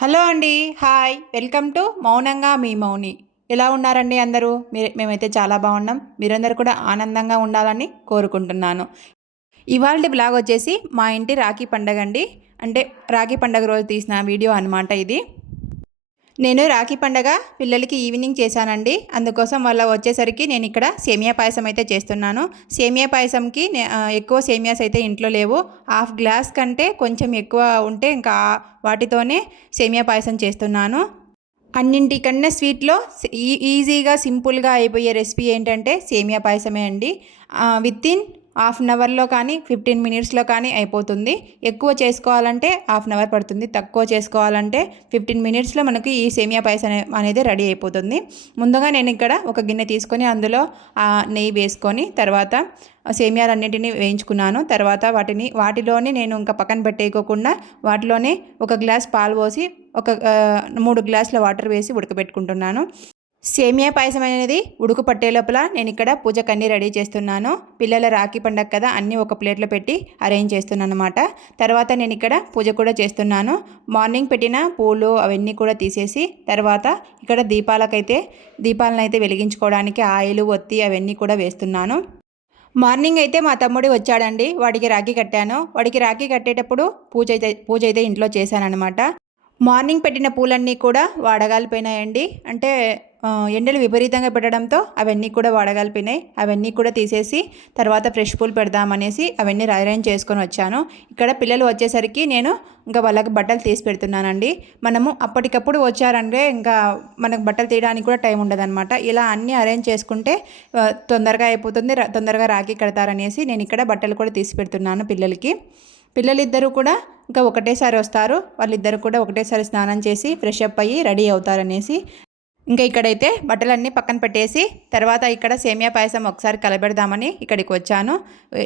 Hello అండి hi. Welcome to మౌనంగా మీ మౌని. ఎలా ఉన్నారండి అందరూ? మీరు మేమైతే చాలా బాగున్నాం. మీరందరూ కూడా ఆనందంగా ఉండాలని కోరుకుంటున్నాను. ఇవాళ బ్లాగ్ వచ్చేసి మా ఇంటి రాఖీ పండగ అండి. అంటే రాఖీ పండగ రోజు తీసిన వీడియో అనమాట ఇది. నేను రాఖీ పండగ పిల్లలకి ఈవినింగ్ చేశానండి. అందుకోసం వాళ్ళ వచ్చేసరికి నేను ఇక్కడ సేమియా పాయసం అయితే చేస్తున్నాను. సేమియా పాయసంకి నే- ఎక్కువ సేమియాస్ అయితే ఇంట్లో లేవు. హాఫ్ గ్లాస్ కంటే కొంచెం ఎక్కువ ఉంటే ఇంకా వాటితోనే సేమియా పాయసం చేస్తున్నాను. అన్నింటికన్నా స్వీట్లో ఈ- ఈజీగా సింపుల్గా అయిపోయే రెసిపీ ఏంటంటే సేమియా పాయసమే అండి. విత్ ఇన్ హాఫ్ అన్ అవర్లో కానీ ఫిఫ్టీన్ మినిట్స్లో కానీ అయిపోతుంది. ఎక్కువ చేసుకోవాలంటే హాఫ్ అన్ అవర్ పడుతుంది. తక్కువ చేసుకోవాలంటే ఫిఫ్టీన్ మినిట్స్లో మనకి ఈ సేమియా పాయస అనేది రెడీ అయిపోతుంది. ముందుగా నేను ఇక్కడ ఒక గిన్నె తీసుకొని అందులో ఆ నెయ్యి వేసుకొని తర్వాత సేమియాలన్నింటినీ వేయించుకున్నాను. తర్వాత వాటిని వాటిలోనే నేను ఇంకా పక్కన పెట్టేయకోకుండా వాటిలోనే ఒక గ్లాస్ పాలు పోసి ఒక మూడు గ్లాసుల వాటర్ వేసి ఉడకబెట్టుకుంటున్నాను. సేమియా పాయసం అనేది ఉడుకు పట్టే లోపల నేను ఇక్కడ పూజకు అన్నీ రెడీ చేస్తున్నాను. పిల్లల రాఖీ పండగ కదా అన్నీ ఒక ప్లేట్లో పెట్టి అరేంజ్ చేస్తున్నాను అనమాట తర్వాత నేను ఇక్కడ పూజ కూడా చేస్తున్నాను. మార్నింగ్ పెట్టిన పూలు అవన్నీ కూడా తీసేసి తర్వాత ఇక్కడ దీపాలకైతే దీపాలను అయితే వెలిగించుకోవడానికి ఆయిల్ ఒత్తి అవన్నీ కూడా వేస్తున్నాను. మార్నింగ్ అయితే మా తమ్ముడు వచ్చాడండి. వాడికి రాఖీ కట్టాను. వాడికి రాఖీ కట్టేటప్పుడు పూజ అయితే పూజ అయితే ఇంట్లో చేశానన్నమాట. మార్నింగ్ పెట్టిన పూలన్నీ కూడా వాడగాలిపోయినాయండి. అంటే ఎండలు విపరీతంగా పెట్టడంతో అవన్నీ కూడా వాడగలిపినాయి అవన్నీ కూడా తీసేసి తర్వాత ఫ్రెష్ పూలు పెడదామనేసి అవన్నీ అరేంజ్ చేసుకొని వచ్చాను. ఇక్కడ పిల్లలు వచ్చేసరికి నేను ఇంకా వాళ్ళకి బట్టలు తీసి పెడుతున్నానండి. మనము అప్పటికప్పుడు వచ్చారంటే ఇంకా మనకు బట్టలు తీయడానికి కూడా టైం ఉండదన్నమాట. ఇలా అన్నీ అరేంజ్ చేసుకుంటే తొందరగా అయిపోతుంది తొందరగా రాఖీ కడతారనేసి నేను ఇక్కడ బట్టలు కూడా తీసి పెడుతున్నాను పిల్లలకి. పిల్లలిద్దరూ కూడా ఇంకా ఒకటేసారి వస్తారు. వాళ్ళిద్దరు కూడా ఒకటేసారి స్నానం చేసి ఫ్రెష్ అప్ అయ్యి రెడీ అవుతారనేసి ఇంకా ఇక్కడైతే బట్టలన్నీ పక్కన పెట్టేసి తర్వాత ఇక్కడ సేమియా పాయసం ఒకసారి కలబెడదామని ఇక్కడికి వచ్చాను.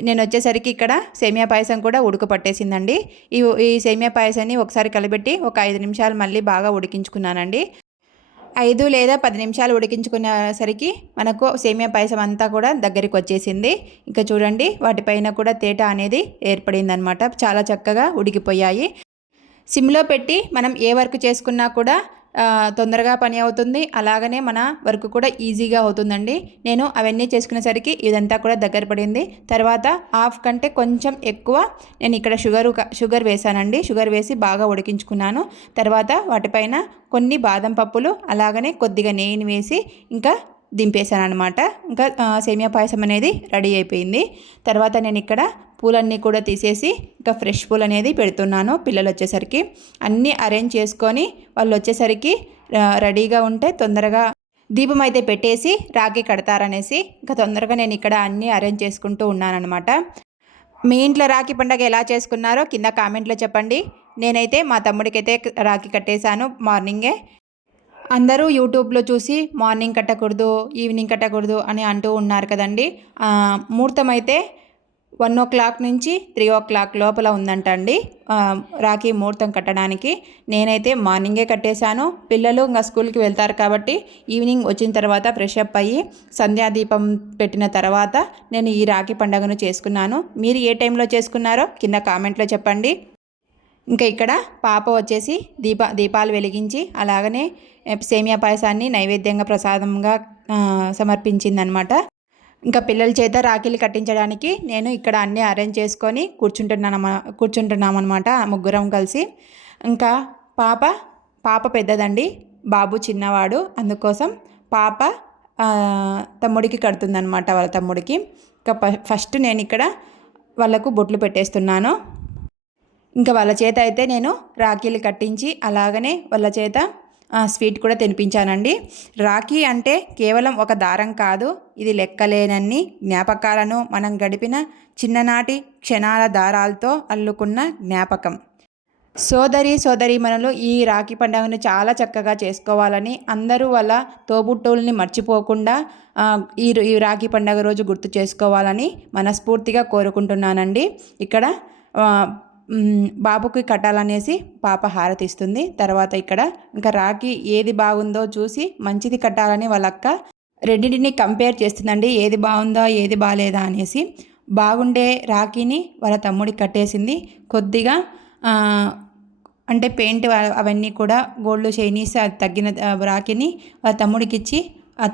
నేను వచ్చేసరికి ఇక్కడ సేమియా పాయసం కూడా ఉడుకు పట్టేసిందండి. ఈ ఈ సేమియా పాయసాన్ని ఒకసారి కలబెట్టి ఒక ఐదు నిమిషాలు మళ్ళీ బాగా ఉడికించుకున్నానండి. ఐదు లేదా పది నిమిషాలు ఉడికించుకునేసరికి మనకు సేమియా పాయసం అంతా కూడా దగ్గరికి వచ్చేసింది. ఇంకా చూడండి వాటిపైన కూడా తేట అనేది ఏర్పడిందనమాట చాలా చక్కగా ఉడికిపోయాయి. సిమ్లో పెట్టి మనం ఏ వర్క్ చేసుకున్నా కూడా తొందరగా పని అవుతుంది. అలాగనే మన వర్క్ కూడా ఈజీగా అవుతుందండి. నేను అవన్నీ చేసుకునేసరికి ఇదంతా కూడా దగ్గర పడింది. తర్వాత హాఫ్ కంటే కొంచెం ఎక్కువ నేను ఇక్కడ షుగర్ షుగర్ వేసానండి షుగర్ వేసి బాగా ఉడికించుకున్నాను. తర్వాత వాటిపైన కొన్ని బాదం పప్పులు అలాగనే కొద్దిగా నెయ్యిని వేసి ఇంకా దింపేశాను అనమాట ఇంకా సేమియా పాయసం అనేది రెడీ అయిపోయింది. తర్వాత నేను ఇక్కడ పూలన్నీ కూడా తీసేసి ఇంకా ఫ్రెష్ పూలు అనేది పెడుతున్నాను పిల్లలు వచ్చేసరికి అన్నీ అరేంజ్ చేసుకొని వాళ్ళు వచ్చేసరికి రెడీగా ఉంటే తొందరగా దీపం అయితే పెట్టేసి రాఖీ కడతారనేసి ఇంకా తొందరగా నేను ఇక్కడ అన్నీ అరేంజ్ చేసుకుంటూ ఉన్నానన్నమాట. మీ ఇంట్లో రాఖీ పండగ ఎలా చేసుకున్నారో కింద కామెంట్లో చెప్పండి. నేనైతే మా తమ్ముడికైతే రాఖీ కట్టేశాను మార్నింగే. అందరూ యూట్యూబ్లో చూసి మార్నింగ్ కట్టకూడదు ఈవినింగ్ కట్టకూడదు అని అంటూ ఉన్నారు కదండి. ముహూర్తం అయితే వన్ ఓ క్లాక్ నుంచి త్రీ ఓ క్లాక్ లోపల ఉందంట అండి రాఖీ ముహూర్తం కట్టడానికి. నేనైతే మార్నింగే కట్టేశాను. పిల్లలు ఇంకా స్కూల్కి వెళ్తారు కాబట్టి ఈవినింగ్ వచ్చిన తర్వాత ఫ్రెష్ అప్ అయ్యి సంధ్యాదీపం పెట్టిన తర్వాత నేను ఈ రాఖీ పండుగను చేసుకున్నాను. మీరు ఏ టైంలో చేసుకున్నారో కింద కామెంట్లో చెప్పండి. ఇంకా ఇక్కడ పాప వచ్చేసి దీప దీపాలు వెలిగించి అలాగనే సేమియా పాయసాన్ని నైవేద్యంగా ప్రసాదంగా సమర్పించిందనమాట. ఇంకా పిల్లల చేత రాఖీలు కట్టించడానికి నేను ఇక్కడ అన్నీ అరేంజ్ చేసుకొని కూర్చుంటున్నాను కూర్చుంటున్నామన్నమాట ముగ్గురం కలిసి. ఇంకా పాప పాప పెద్దదండి. బాబు చిన్నవాడు. అందుకోసం పాప తమ్ముడికి కడుతుందనమాట వాళ్ళ తమ్ముడికి. ఇంకా ఫస్ట్ నేను ఇక్కడ వాళ్ళకు బొట్లు పెట్టేస్తున్నాను. ఇంకా వాళ్ళ చేత అయితే నేను రాఖీలు కట్టించి అలాగనే వాళ్ళ చేత స్వీట్ కూడా తినిపించానండి. రాఖీ అంటే కేవలం ఒక దారం కాదు ఇది లెక్కలేనన్ని జ్ఞాపకాలను మనం గడిపిన చిన్ననాటి క్షణాల దారాలతో అల్లుకున్న జ్ఞాపకం. సోదరి సోదరీమణులు ఈ రాఖీ పండుగను చాలా చక్కగా చేసుకోవాలని అందరూ వాళ్ళ తోబుట్టువుల్ని మర్చిపోకుండా ఈ ఈ రాఖీ పండుగ రోజు గుర్తు చేసుకోవాలని మనస్ఫూర్తిగా కోరుకుంటున్నానండి. ఇక్కడ బాబుకి కట్టాలనేసి పాప హారతిస్తుంది. తర్వాత ఇక్కడ ఇంకా రాఖీ ఏది బాగుందో చూసి మంచిది కట్టాలని వాళ్ళ అక్క రెండింటిని కంపేర్ చేస్తుందండి. ఏది బాగుందో ఏది బాగాలేదా అనేసి బాగుండే రాఖీని వాళ్ళ తమ్ముడికి కట్టేసింది. కొద్దిగా అంటే పెయింట్ అవన్నీ కూడా గోల్డ్ చైనీస్ అది తగ్గిన రాఖీని వాళ్ళ తమ్ముడికి ఇచ్చి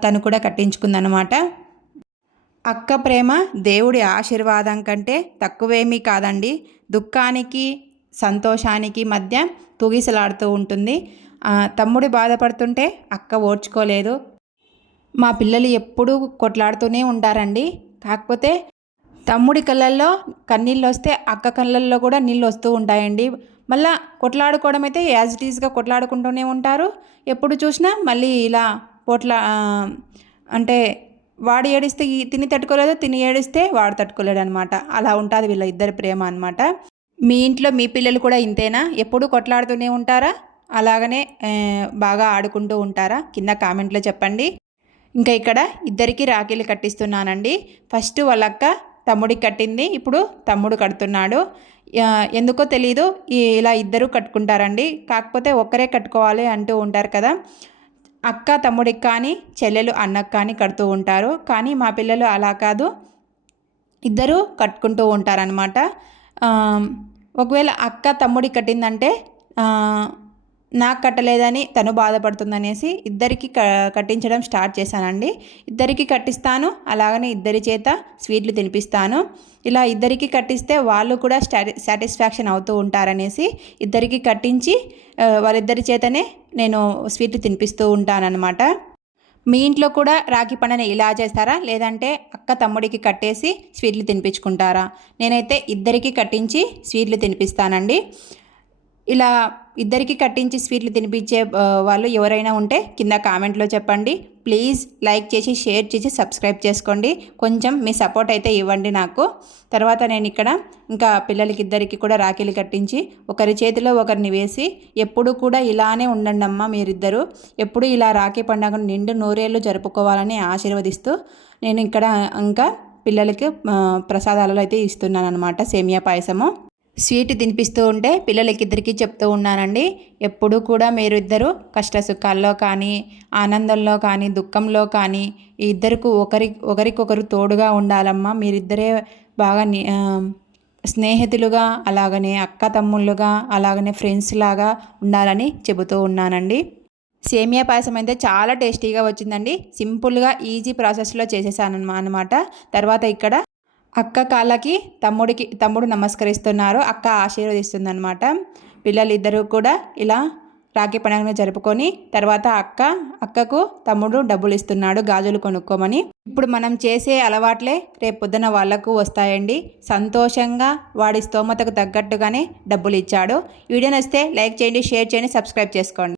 తను కూడా కట్టించుకుందనమాట అక్క ప్రేమ దేవుడి ఆశీర్వాదం కంటే తక్కువేమీ కాదండి. దుఃఖానికి సంతోషానికి మధ్య తూగిసలాడుతూ ఉంటుంది. తమ్ముడు బాధపడుతుంటే అక్క ఓర్చుకోలేదు. మా పిల్లలు ఎప్పుడూ కొట్లాడుతూనే ఉంటారండి. కాకపోతే తమ్ముడి కళ్ళల్లో కన్నీళ్ళు వస్తే అక్క కళ్ళల్లో కూడా నీళ్ళు వస్తూ ఉంటాయండి. మళ్ళా కొట్లాడుకోవడం అయితే యాజ్ ఇట్ ఈస్గా కొట్లాడుకుంటూనే ఉంటారు. ఎప్పుడు చూసినా మళ్ళీ ఇలా పోట్లా అంటే వాడు ఏడిస్తే ఈ తిని తట్టుకోలేదు తిని ఏడిస్తే వాడు తట్టుకోలేడు అనమాట అలా ఉంటుంది వీళ్ళ ఇద్దరి ప్రేమ అనమాట మీ ఇంట్లో మీ పిల్లలు కూడా ఇంతేనా? ఎప్పుడు కొట్లాడుతూనే ఉంటారా? అలాగనే బాగా ఆడుకుంటూ ఉంటారా? కింద కామెంట్లో చెప్పండి. ఇంకా ఇక్కడ ఇద్దరికి రాఖీలు కట్టిస్తున్నానండి. ఫస్ట్ వాళ్ళక్క తమ్ముడికి కట్టింది ఇప్పుడు తమ్ముడు కడుతున్నాడు. ఎందుకో తెలీదు ఇలా ఇద్దరు కట్టుకుంటారండి. కాకపోతే ఒక్కరే కట్టుకోవాలి అంటూ ఉంటారు కదా. అక్క తమ్ముడికి కానీ చెల్లెలు అన్నకు కానీ కడుతూ ఉంటారు. కానీ మా పిల్లలు అలా కాదు. ఇద్దరూ కట్టుకుంటూ ఉంటారనమాట ఒకవేళ అక్క తమ్ముడికి కట్టిందంటే నాకు కట్టలేదని తను బాధపడుతుందనేసి ఇద్దరికి క కట్టించడం స్టార్ట్ చేశానండి. ఇద్దరికి కట్టిస్తాను అలాగనే ఇద్దరి చేత స్వీట్లు తినిపిస్తాను. ఇలా ఇద్దరికి కట్టిస్తే వాళ్ళు కూడా స్టాటి సాటిస్ఫాక్షన్ అవుతూ ఉంటారనేసి ఇద్దరికి కట్టించి వాళ్ళిద్దరి చేతనే నేను స్వీట్లు తినిపిస్తూ ఉంటానన్నమాట. మీ ఇంట్లో కూడా రాఖీ పండుగ ఇలా చేస్తారా? లేదంటే అక్క తమ్ముడికి కట్టేసి స్వీట్లు తినిపించుకుంటారా? నేనైతే ఇద్దరికి కట్టించి స్వీట్లు తినిపిస్తానండి. ఇలా ఇద్దరికి కట్టించి స్వీట్లు తినిపించే వాళ్ళు ఎవరైనా ఉంటే కింద కామెంట్లో చెప్పండి. ప్లీజ్ లైక్ చేసి షేర్ చేసి సబ్స్క్రైబ్ చేసుకోండి. కొంచెం మీ సపోర్ట్ అయితే ఇవ్వండి నాకు. తర్వాత నేను ఇక్కడ ఇంకా పిల్లలకి ఇద్దరికి కూడా రాఖీలు కట్టించి ఒకరి చేతిలో ఒకరిని వేసి ఎప్పుడు కూడా ఇలానే ఉండండి అమ్మ మీరిద్దరూ. ఎప్పుడు ఇలా రాఖీ పండుగను నిండు నూరేళ్ళు జరుపుకోవాలని ఆశీర్వదిస్తూ నేను ఇక్కడ ఇంకా పిల్లలకి ప్రసాదాలలో అయితే ఇస్తున్నాను అనమాట సేమియా పాయసము. స్వీట్ తినిపిస్తూ ఉంటే పిల్లలకిద్దరికీ చెప్తూ ఉన్నానండి. ఎప్పుడూ కూడా మీరు ఇద్దరు కష్ట సుఖాల్లో కానీ ఆనందంలో కానీ దుఃఖంలో కానీ ఇద్దరికి ఒకరి ఒకరికొకరు తోడుగా ఉండాలమ్మా. మీరిద్దరే బాగా స్నేహితులుగా అలాగనే అక్క తమ్ముళ్ళుగా అలాగనే ఫ్రెండ్స్ లాగా ఉండాలని చెబుతూ ఉన్నానండి. సేమియా పాయసం అయితే చాలా టేస్టీగా వచ్చిందండి. సింపుల్గా ఈజీ ప్రాసెస్లో చేసేసాను అనమాట తర్వాత ఇక్కడ అక్క కాళ్ళకి తమ్ముడికి తమ్ముడు నమస్కరిస్తున్నారు. అక్క ఆశీర్వదిస్తుందన్నమాట. పిల్లలు ఇద్దరు కూడా ఇలా రాఖీ పండుగను జరుపుకొని తర్వాత అక్క అక్కకు తమ్ముడు డబ్బులు ఇస్తున్నాడు గాజులు కొనుక్కోమని. ఇప్పుడు మనం చేసే అలవాట్లే రేపు పొద్దున వాళ్ళకు వస్తాయండి. సంతోషంగా వాడి స్తోమతకు తగ్గట్టుగానే డబ్బులు ఇచ్చాడు వీడియో నచ్చితే లైక్ చేయండి షేర్ చేయండి సబ్స్క్రైబ్ చేసుకోండి.